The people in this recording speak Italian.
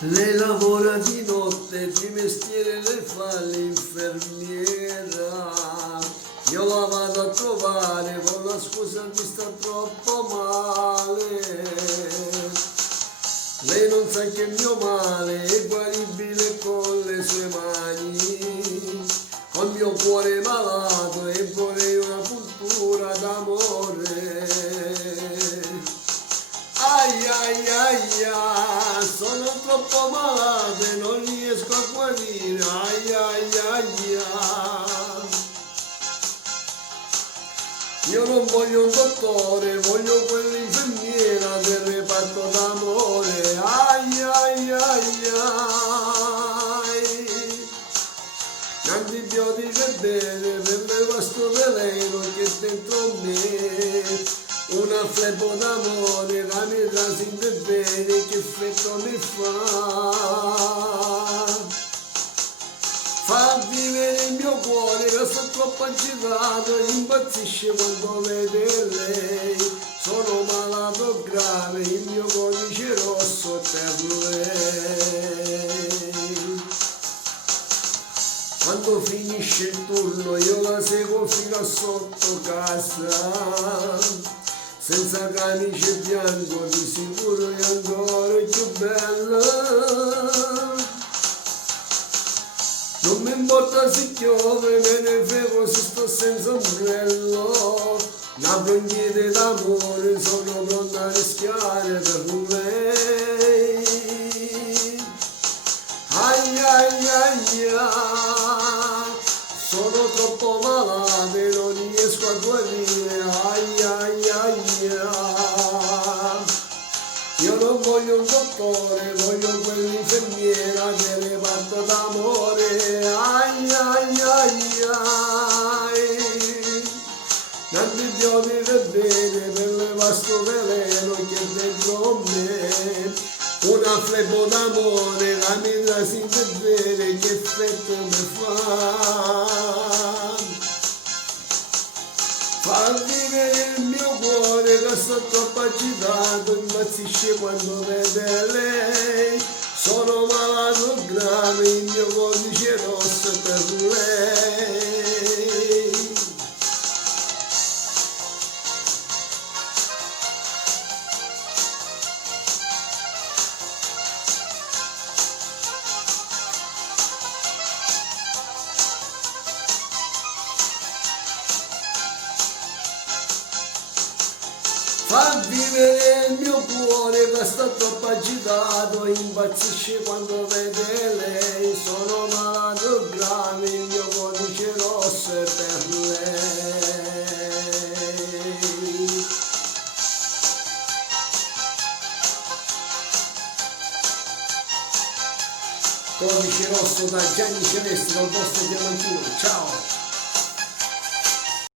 Lei lavora di notte, di mestiere le fa l'infermiera. Io la vado a trovare con la scusa di sta troppo male. Lei non sa che il mio male è guaribile con le sue mani. Col mio cuore malato e vorrei una puntura d'amore. Ai ai ai ai, sono troppo malato e non riesco a guarire. Ai ai ai ai. Io non voglio un dottore, voglio quell'infermiera del reparto d'amore. Ai ai ai ai. L'antibiotico è bene per levare sto veleno che è dentro me. Una flebo d'amore che mi rasente bene, che effetto mi fa. Fa vivere il mio cuore che sono troppo agitato, impazzisce quando vede lei. Sono malato grave, il mio codice rosso per lei. Quando finisce il turno io la seguo fino a sotto casa. Senza camice bianco di sicuro è ancora più bella. Non mi importa se piove, me ne frego se sto senza ombrello. Una bronchiera d'amore sono pronta a rischiare per lei. Ai ai ai ai, sono troppo malato e non riesco a guarire. Ai ai ai ai, io non voglio un dottore, voglio quell'infermiera del reparto d'amore. Ai ai ai ai, l'antibiotico è bene per levare sto veleno che è dentro me. Una flebo d'amore, la mia sente bene, che effetto mi fa. Fa vivere il mio cuore che sto troppo agitato, impazzisce quando vede lei. Sono malato grave, il mio codice rosso per lei. Fa vivere il mio cuore che sta troppo agitato, impazzisce quando vede lei. Sono malato grave, il mio codice rosso è per lei. Codice rosso da Gianni Celeste dal vostro Diamantino, ciao!